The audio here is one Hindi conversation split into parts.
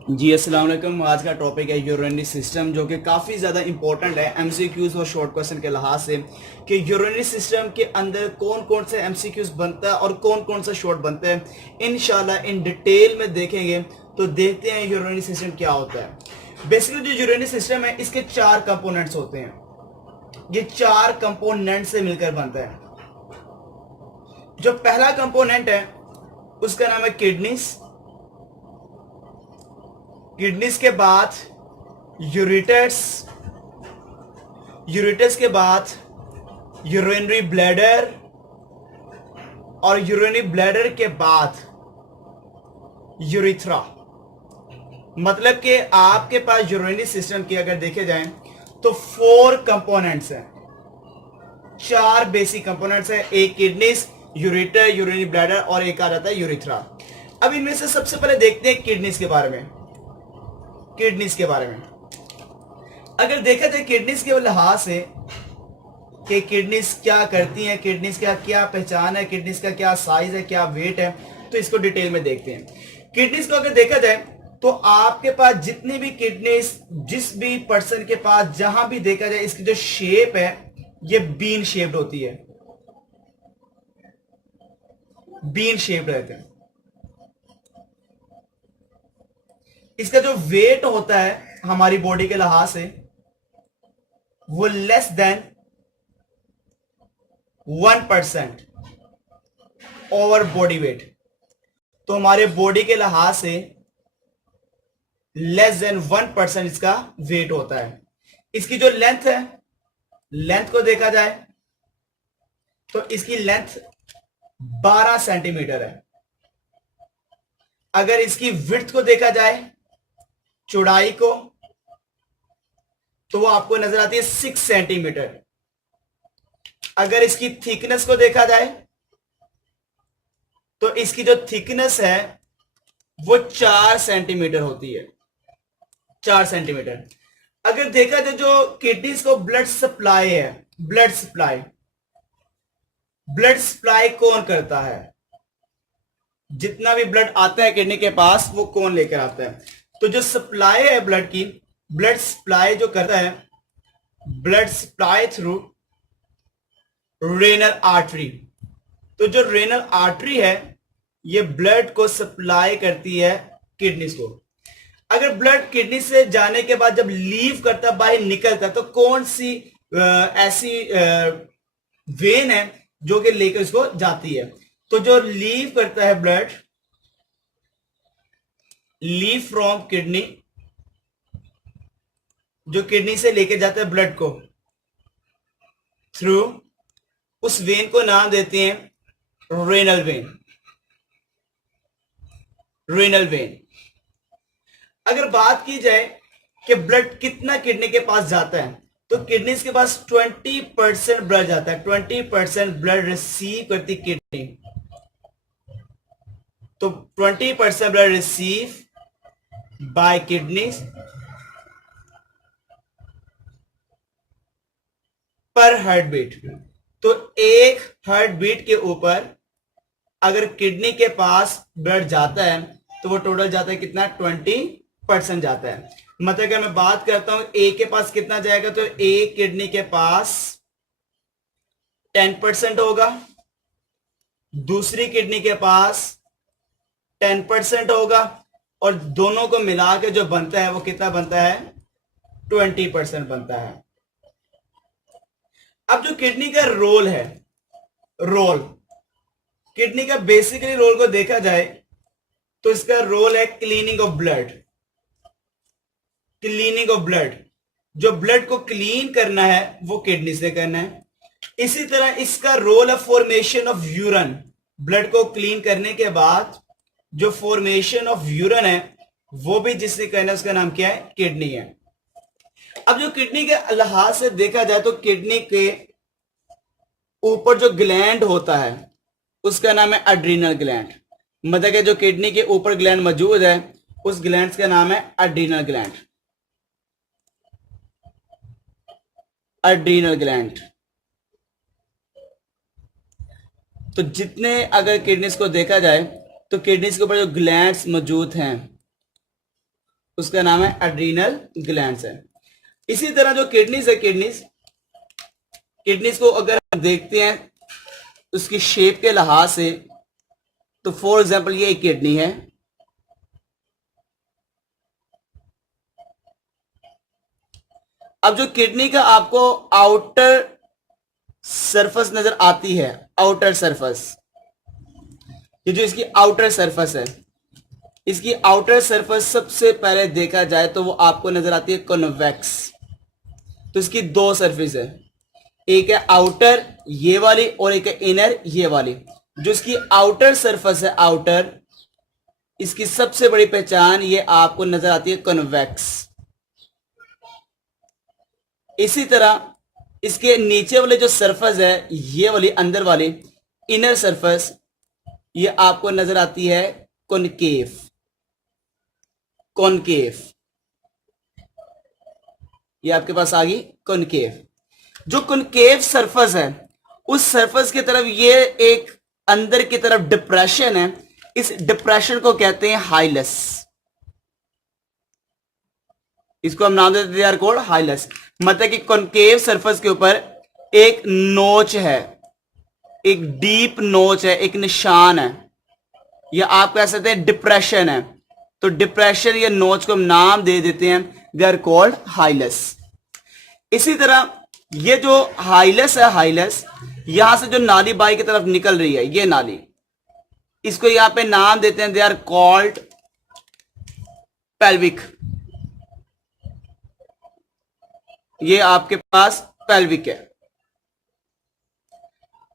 जी अस्सलाम वालेकुम। आज का टॉपिक है यूरिनरी सिस्टम, जो कि काफ़ी ज़्यादा इंपॉर्टेंट है एमसीक्यूज़ और शॉर्ट क्वेश्चन के लिहाज से कि यूरिनरी सिस्टम के अंदर कौन कौन से एमसीक्यूज़ बनता है और कौन कौन सा शॉर्ट बनता है। इंशाल्लाह इन डिटेल में देखेंगे। तो देखते हैं यूरिनरी सिस्टम क्या होता है। बेसिकली जो यूरिनरी सिस्टम है इसके चार कंपोनेंट्स होते हैं। ये चार कंपोनेंट से मिलकर बनता है। जो पहला कंपोनेंट है उसका नाम है किडनीज। किडनीज के बाद यूरेटर्स, यूरेटर्स के बाद यूरिनरी ब्लैडर, और यूरिनरी ब्लैडर के बाद यूरिथ्रा। मतलब कि आपके पास यूरिनरी सिस्टम की अगर देखे जाए तो 4 कंपोनेंट्स हैं, 4 बेसिक कंपोनेंट्स हैं। एक किडनीज, यूरेटर, यूरिनरी ब्लैडर और एक आ जाता है यूरिथ्रा। अब इनमें से सबसे पहले देखते हैं किडनीज के बारे में। किडनीज के बारे में अगर देखा जाए किडनीज के लिहाज से कि किडनीज क्या करती हैं, किडनीज का क्या पहचान है, किडनीज का क्या साइज है, क्या वेट है, तो इसको डिटेल में देखते हैं। किडनीज को अगर देखा जाए तो आपके पास जितनी भी किडनीज, जिस भी पर्सन के पास जहां भी देखा जाए, इसकी जो शेप है ये बीन शेप्ड होती है, बीन शेप्ड रहते हैं। इसका जो वेट होता है हमारी बॉडी के लिहाज से वो less than 1% over body weight. तो हमारे बॉडी के लिहाज से लेस देन 1% इसका वेट होता है। इसकी जो लेंथ है, लेंथ को देखा जाए तो इसकी लेंथ 12 सेंटीमीटर है। अगर इसकी विड्थ को देखा जाए, चौड़ाई को, तो वो आपको नजर आती है 6 सेंटीमीटर। अगर इसकी थिकनेस को देखा जाए तो इसकी जो थिकनेस है वो 4 सेंटीमीटर होती है, 4 सेंटीमीटर। अगर देखा जाए जो किडनीज को ब्लड सप्लाई है, ब्लड सप्लाई, ब्लड सप्लाई कौन करता है? जितना भी ब्लड आता है किडनी के पास वो कौन लेकर आता है? तो जो सप्लाई है ब्लड की, ब्लड सप्लाई जो करता है, blood supply through renal artery. तो जो रेनल आर्टरी है ये ब्लड को सप्लाई करती है किडनीज को। अगर ब्लड किडनी से जाने के बाद जब लीव करता, बाहर निकलता, तो कौन सी ऐसी वेन है जो कि लेकर इसको जाती है? तो जो लीव करता है ब्लड, लीव फ्रॉम किडनी, जो किडनी से लेके जाता है ब्लड को थ्रू, उस वेन को नाम देते हैं रेनल वेन, रेनल वेन। अगर बात की जाए कि ब्लड कितना किडनी के पास जाता है, तो किडनी के पास 20% ब्लड जाता है, 20% ब्लड रिसीव करती किडनी। तो 20% ब्लड रिसीव बाय किडनी पर हार्ट बीट। तो एक हार्ट बीट के ऊपर अगर किडनी के पास ब्लड जाता है तो वो टोटल जाता है कितना? 20% जाता है। मतलब अगर मैं बात करता हूं ए के पास कितना जाएगा, तो ए किडनी के पास 10% होगा, दूसरी किडनी के पास 10% होगा, और दोनों को मिला के जो बनता है वो कितना बनता है? 20% बनता है। अब जो किडनी का रोल है, रोल, किडनी का बेसिकली रोल को देखा जाए तो इसका रोल है cleaning of blood, cleaning of blood. जो ब्लड को क्लीन करना है वो किडनी से करना है। इसी तरह इसका रोल है फॉर्मेशन ऑफ यूरिन। ब्लड को क्लीन करने के बाद जो फॉर्मेशन ऑफ यूरिन है वो भी जिससे करना है उसका नाम क्या है? किडनी है। अब जो किडनी के लिहाज से देखा जाए तो किडनी के ऊपर जो ग्लैंड होता है उसका नाम है एड्रीनल ग्लैंड। मतलब कि जो किडनी के ऊपर ग्लैंड मौजूद है उस ग्लैंड का नाम है एड्रीनल ग्लैंड, एड्रीनल ग्लैंड। तो जितने अगर किडनीज को देखा जाए तो किडनीज के ऊपर जो ग्लैंड्स मौजूद हैं उसका नाम है एड्रीनल ग्लैंड्स है। इसी तरह जो किडनीज है, किडनीज को अगर हम देखते हैं उसकी शेप के लिहाज से, तो फॉर एग्जांपल ये एक किडनी है, अब जो किडनी का आपको आउटर सरफेस नजर आती है, आउटर सरफेस, ये जो इसकी आउटर सरफेस है, इसकी आउटर सरफेस सबसे पहले देखा जाए तो वो आपको नजर आती है कॉन्वेक्स। तो इसकी दो सरफेस है, एक है आउटर ये वाली और एक है इनर ये वाली। जो इसकी आउटर सरफेस है, आउटर, इसकी सबसे बड़ी पहचान ये आपको नजर आती है कॉन्वेक्स। इसी तरह इसके नीचे वाले जो सरफेस है, ये वाली अंदर वाली इनर सरफेस, ये आपको नजर आती है कॉनकेव। कॉनकेव ये आपके पास आ गई कॉनकेव। जो कॉनकेव सरफेस है, उस सरफेस की तरफ ये एक अंदर की तरफ डिप्रेशन है, इस डिप्रेशन को कहते हैं हाइलस। इसको हम नाम देते हैं कॉल्ड हाइलस। मतलब कि कॉनकेव सरफेस के ऊपर एक नोच है, एक डीप नोच है, एक निशान है, या आप कह सकते हैं डिप्रेशन है। तो डिप्रेशन या नोच को हम नाम दे देते हैं, दे आर कॉल्ड हाइलस। इसी तरह ये जो हाइलस है, हाइलस, यहां से जो नाली बाई की तरफ निकल रही है, ये नाली, इसको यहां पे नाम देते हैं, दे आर कॉल्ड पेल्विक। ये आपके पास पेल्विक है।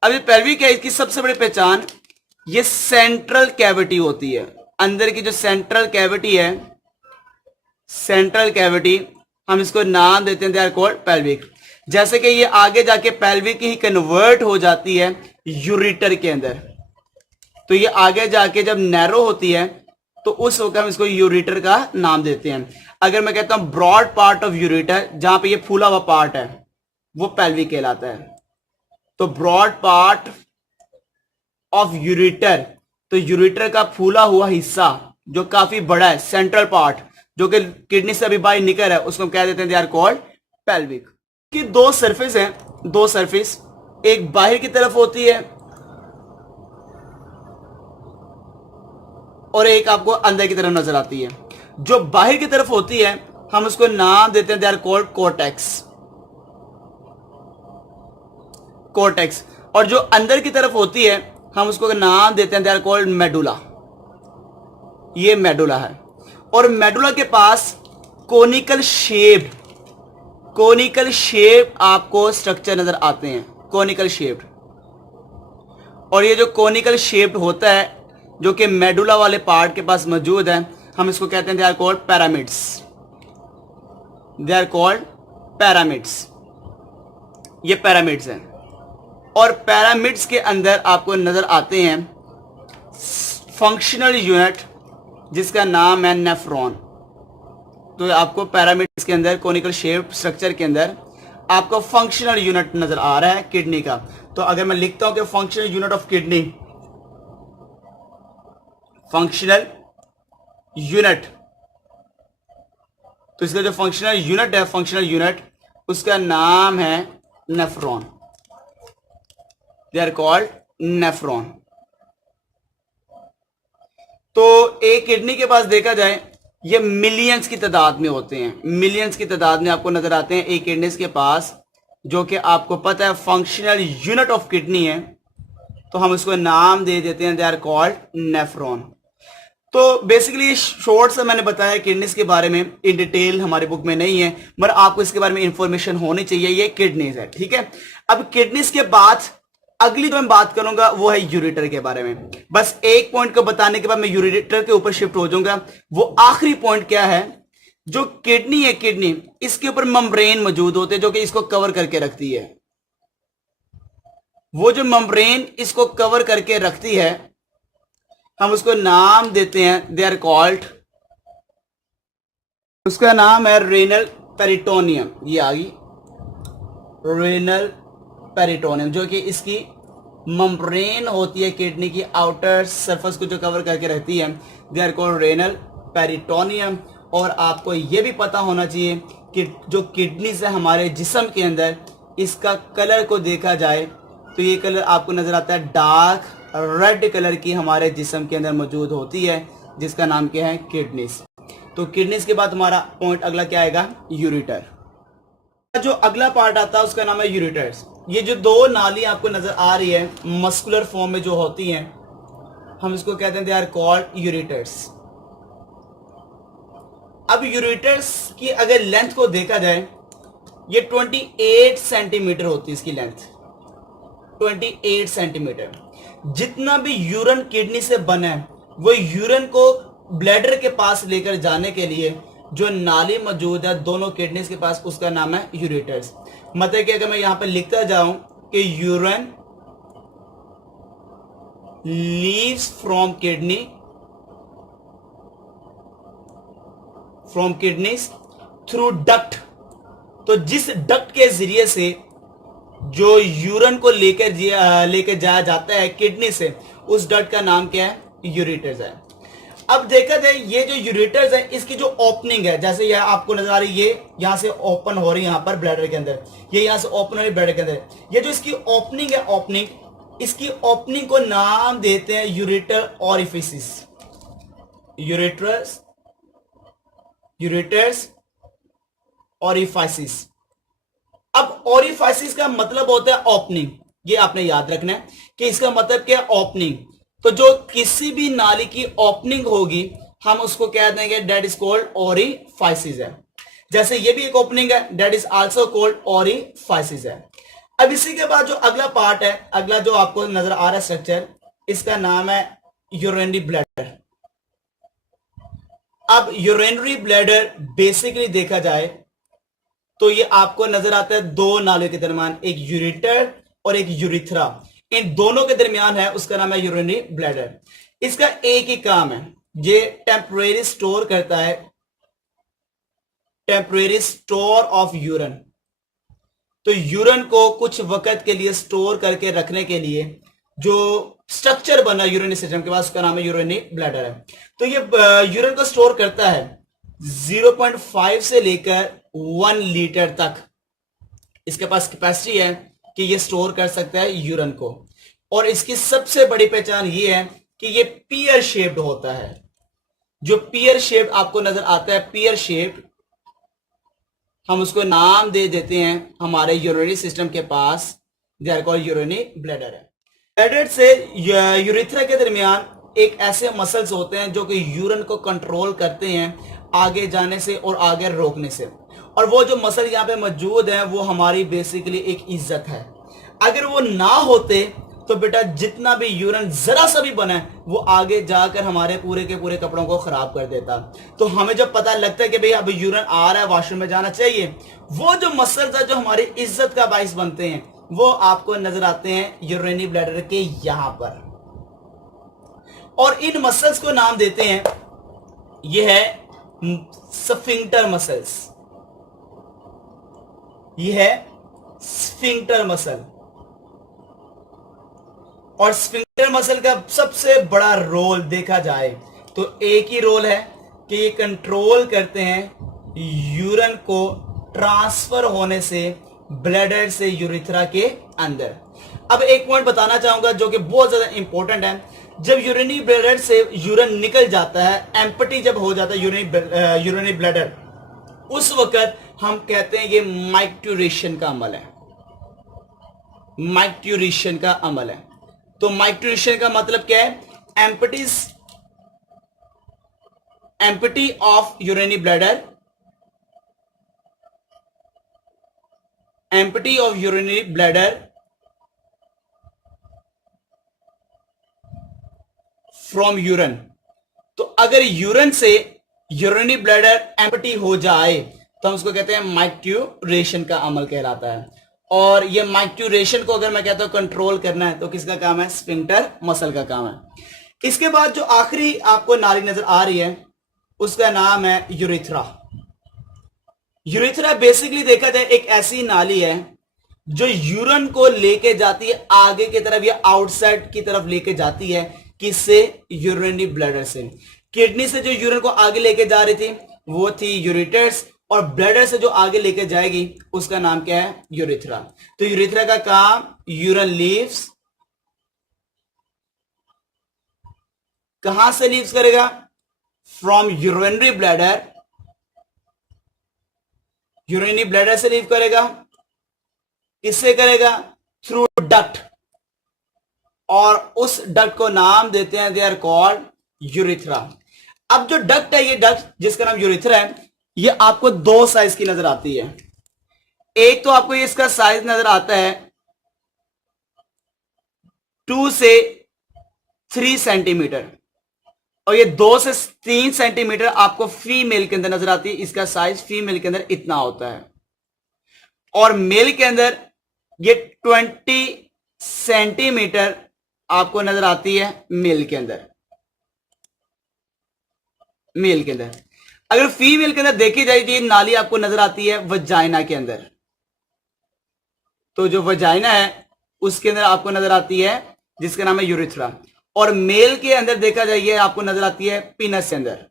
अब ये पेल्विक है, इसकी सबसे बड़ी पहचान ये सेंट्रल कैविटी होती है। अंदर की जो सेंट्रल कैविटी है, सेंट्रल कैविटी, हम इसको नाम देते हैं, दे आर कॉल्ड पेल्विक। जैसे कि ये आगे जाके पेल्विक ही कन्वर्ट हो जाती है यूरिटर के अंदर, तो ये आगे जाके जब नैरो होती है तो उस वक्त हम इसको यूरिटर का नाम देते हैं। अगर मैं कहता हूं ब्रॉड पार्ट ऑफ यूरिटर, जहां पे ये फूला हुआ पार्ट है, वो पेल्विक कहलाता है। तो ब्रॉड पार्ट ऑफ यूरिटर, तो यूरिटर का फूला हुआ हिस्सा जो काफी बड़ा है, सेंट्रल पार्ट, जो कि किडनी से अभी बाहर निकल है, उसको हम कह देते हैं दे आर कॉल्ड पेल्विक। कि दो सरफेस हैं, दो सरफेस, एक बाहर की तरफ होती है और एक आपको अंदर की तरफ नजर आती है। जो बाहर की तरफ होती है हम उसको नाम देते हैं, they are called cortex. Cortex. और जो अंदर की तरफ होती है हम उसको नाम देते हैं, दे आर कॉल्ड मेडुला। ये मेडुला है। और मेडुला के पास कोनिकल शेप, कोनिकल शेप आपको स्ट्रक्चर नजर आते हैं, कोनिकल शेप। और ये जो कोनिकल शेप होता है जो कि मेडुला वाले पार्ट के पास मौजूद है, हम इसको कहते हैं they are called pyramids. They are called pyramids. ये पैरामिड्स हैं। और पैरामिड्स के अंदर आपको नजर आते हैं फंक्शनल यूनिट जिसका नाम है नेफ्रॉन। तो आपको पैरामिड्स के अंदर कोनिकल शेप स्ट्रक्चर के अंदर आपको फंक्शनल यूनिट नजर आ रहा है किडनी का। तो अगर मैं लिखता हूं कि functional unit of kidney, functional unit, तो इसका जो फंक्शनल यूनिट है, फंक्शनल यूनिट, उसका नाम है nephron. They are called nephron. तो एक किडनी के पास देखा जाए ये मिलियंस की तादाद में होते हैं, मिलियंस की तादाद में आपको नजर आते हैं एक किडनी के पास, जो कि आपको पता है फंक्शनल यूनिट ऑफ किडनी है, तो हम इसको नाम दे देते हैं, दे आर कॉल्ड नेफ्रॉन। तो बेसिकली शॉर्ट से मैंने बताया किडनीज के बारे में, इन डिटेल हमारे बुक में नहीं है, मगर आपको इसके बारे में इंफॉर्मेशन होनी चाहिए। ये किडनीज है, ठीक है। अब किडनीज के बाद अगली जो मैं बात करूंगा वो है यूरेटर के बारे में। बस एक पॉइंट को बताने के बाद मैं यूरेटर के ऊपर शिफ्ट हो जाऊंगा। वो आखिरी पॉइंट क्या है, जो किडनी है, किडनी, इसके ऊपर मेम्ब्रेन मौजूद होते हैं जो कि इसको कवर करके रखती है। वो जो मेम्ब्रेन इसको कवर करके रखती है हम उसको नाम देते हैं, दे आर कॉल्ड, उसका नाम है रेनल पेरिटोनियम। ये आ गई रेनल पेरिटोनियम, जो कि इसकी मेम्ब्रेन होती है किडनी की आउटर सरफेस को जो कवर करके रहती है, they are called renal peritoneum. और आपको ये भी पता होना चाहिए कि जो किडनीज है हमारे जिस्म के अंदर, इसका कलर को देखा जाए तो ये कलर आपको नजर आता है डार्क रेड कलर की हमारे जिस्म के अंदर मौजूद होती है, जिसका नाम क्या है, किडनीज। तो किडनीज के बाद हमारा पॉइंट अगला क्या आएगा, यूरेटर। जो अगला पार्ट आता है उसका नाम है यूरेटर्स। ये जो दो नाली आपको नजर आ रही है मस्कुलर फॉर्म में जो होती हैं, हम इसको कहते हैं दे आर कॉल्ड यूरेटर्स। अब यूरेटर्स की अगर लेंथ को देखा जाए, ये 28 सेंटीमीटर होती है इसकी लेंथ, 28 सेंटीमीटर। जितना भी यूरिन किडनी से बना है वो यूरिन को ब्लैडर के पास लेकर जाने के लिए जो नाली मौजूद है दोनों किडनीज के पास, उसका नाम है यूरेटर्स। मतलब कि अगर मैं यहां पर लिखता जाऊं कि urine leaves from kidneys through duct, तो जिस डक्ट के जरिए से जो यूरिन को लेकर जाया जाता है किडनी से, उस डक्ट का नाम क्या है, यूरेटर्स है। अब देखा जाए ये जो यूरेटर्स है इसकी जो ओपनिंग है, जैसे यह आपको नजर आ रही है, ये यहां से ओपन हो रही है, यहां पर ब्लैडर के अंदर, ये यहां से ओपन हो रही है ब्लैडर के अंदर। ये जो इसकी ओपनिंग है, इसकी ओपनिंग को नाम देते हैं यूरेटर ओरिफिसिस, यूरेटर्स ओरिफिसिस। अब ओरिफिसिस का मतलब होता है ओपनिंग, ये आपने याद रखना है कि इसका मतलब क्या है, ओपनिंग। तो जो किसी भी नाली की ओपनिंग होगी हम उसको कह देंगे डेट इज कॉल्ड ओरिफिसिस है। जैसे ये भी एक ओपनिंग है, डेट इज आल्सो कॉल्ड ओरिफिसिस है। अब इसी के बाद जो अगला पार्ट है, अगला जो आपको नजर आ रहा है स्ट्रक्चर, इसका नाम है यूरिनरी ब्लैडर। अब यूरिनरी ब्लैडर बेसिकली देखा जाए तो ये आपको नजर आता है दो नालियों के दरमियान, एक यूरेटर और एक यूरिथ्रा, इन दोनों के दरमियान है, उसका नाम है यूरिनरी ब्लैडर। इसका एक ही काम है, ये टेम्परेरी स्टोर करता है, टेम्परेरी स्टोर ऑफ यूरिन। तो यूरिन को कुछ वक्त के लिए स्टोर करके रखने के लिए जो स्ट्रक्चर बना यूरिनरी सिस्टम के पास, उसका नाम है यूरिनरी ब्लैडर है। तो ये यूरिन को स्टोर करता है 0.5 से लेकर 1 लीटर तक इसके पास कैपेसिटी है कि ये स्टोर कर सकता है यूरिन को। और इसकी सबसे बड़ी पहचान ये है कि ये पियर शेप्ड होता है। जो पियर शेप आपको नजर आता है, पियर शेप, हम उसको नाम दे देते हैं हमारे यूरिनरी सिस्टम के पास, they are called urinary bladder है। ब्लैडर से यूरिथ्रा के दरमियान एक ऐसे मसल्स होते हैं जो कि यूरिन को कंट्रोल करते हैं आगे जाने से और आगे रोकने से। और वो जो मसल यहाँ पे मौजूद है वो हमारी बेसिकली एक इज्जत है। अगर वो ना होते तो बेटा जितना भी यूरिन जरा सा भी बना है वो आगे जाकर हमारे पूरे के पूरे कपड़ों को खराब कर देता। तो हमें जब पता लगता है कि भाई अब यूरिन आ रहा है, वॉशरूम में जाना चाहिए, वो जो मसल्स है जो हमारी इज्जत का बाइस बनते हैं वो आपको नजर आते हैं यूरिनरी ब्लैडर के यहां पर। और इन मसल्स को नाम देते हैं, ये है स्फिंक्टर मसल्स, ये है स्फिंक्टर मसल। और स्फिंक्टर मसल का सबसे बड़ा रोल देखा जाए तो एक ही रोल है कि ये कंट्रोल करते हैं यूरिन को ट्रांसफर होने से ब्लैडर से यूरिथ्रा के अंदर। अब एक पॉइंट बताना चाहूंगा जो कि बहुत ज्यादा इंपॉर्टेंट है। जब यूरिनरी ब्लैडर से यूरिन निकल जाता है, एम्प्टी जब हो जाता है यूरिनरी ब्लैडर, उस वक्त हम कहते हैं ये माइक्टूरेशन का अमल है, माइक्टूरेशन का अमल है। तो माइक्टूरेशन का मतलब क्या है, empty of urinary bladder, empty of urinary bladder from urine. तो अगर यूरिन से यूरिनरी ब्लैडर एम्प्टी हो जाए तो हम उसको कहते हैं माइक्टूरेशन का अमल कहलाता है। और ये माइक्टूरेशन को अगर मैं कहता हूं कंट्रोल करना है तो किसका काम है, स्फिंक्टर मसल का काम है। इसके बाद जो आखिरी आपको नाली नजर आ रही है उसका नाम है यूरिथ्रा। यूरिथ्रा बेसिकली देखा जाए एक ऐसी नाली है जो यूरिन को लेके जाती है आगे की तरफ या आउटसाइड की तरफ लेके जाती है, किससे, यूरिनरी ब्लैडर से। किडनी से जो यूरिन को आगे लेके जा रही थी वो थी यूरेटर्स, और ब्लैडर से जो आगे लेके जाएगी उसका नाम क्या है? यूरेथ्रा। तो यूरेथ्रा का काम यूरिन लीव्स, कहां से लीव्स करेगा? From urinary bladder, urinary bladder से लीव करेगा। किससे करेगा? थ्रू डक्ट, और उस डक्ट को नाम देते हैं, दे आर कॉल्ड यूरेथ्रा। अब जो डक्ट है, ये डक्ट जिसका नाम यूरेथ्रा है, ये आपको दो साइज की नजर आती है। एक तो आपको इसका साइज नजर आता है 2 से 3 सेंटीमीटर, और ये 2 से 3 सेंटीमीटर आपको फीमेल के अंदर नजर आती है। इसका साइज फीमेल के अंदर इतना होता है, और मेल के अंदर ये 20 सेंटीमीटर आपको नजर आती है मेल के अंदर। मेल के अंदर अगर फीमेल के अंदर देखी जाए, ये नाली आपको नजर आती है वजाइना के अंदर। तो जो वजाइना है उसके अंदर आपको नजर आती है जिसका नाम है यूरेथ्रा, और मेल के अंदर देखा जाए ये आपको नजर आती है पीनस के अंदर।